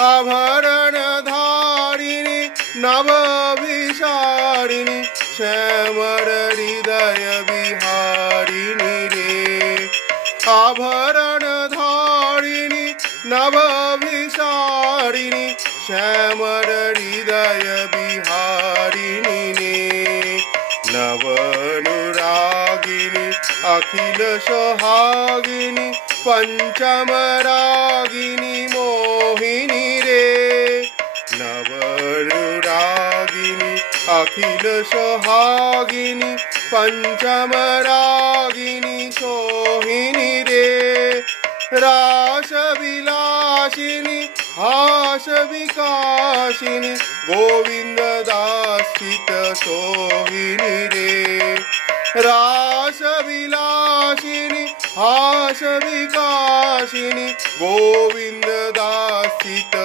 आभरण धारिणी नवविशारिणी श्यामर हृदय विहारिणी रे। आभरण धारिणी नवविशारिणी श्यामर हृदय विहारिणी ने। नवनुरागिनी अखिल सोहागिनी पंचमरागिनी मोहिनी रे। नवनुरागिनी अखिल सोहागिनी पंचमरागिनी सोहिनी रे। रास विलासिनी हास विकासिनी गोविंद दासित सोहिनी रे। रास विलासिनी हास विकासिनी गोविंद दासित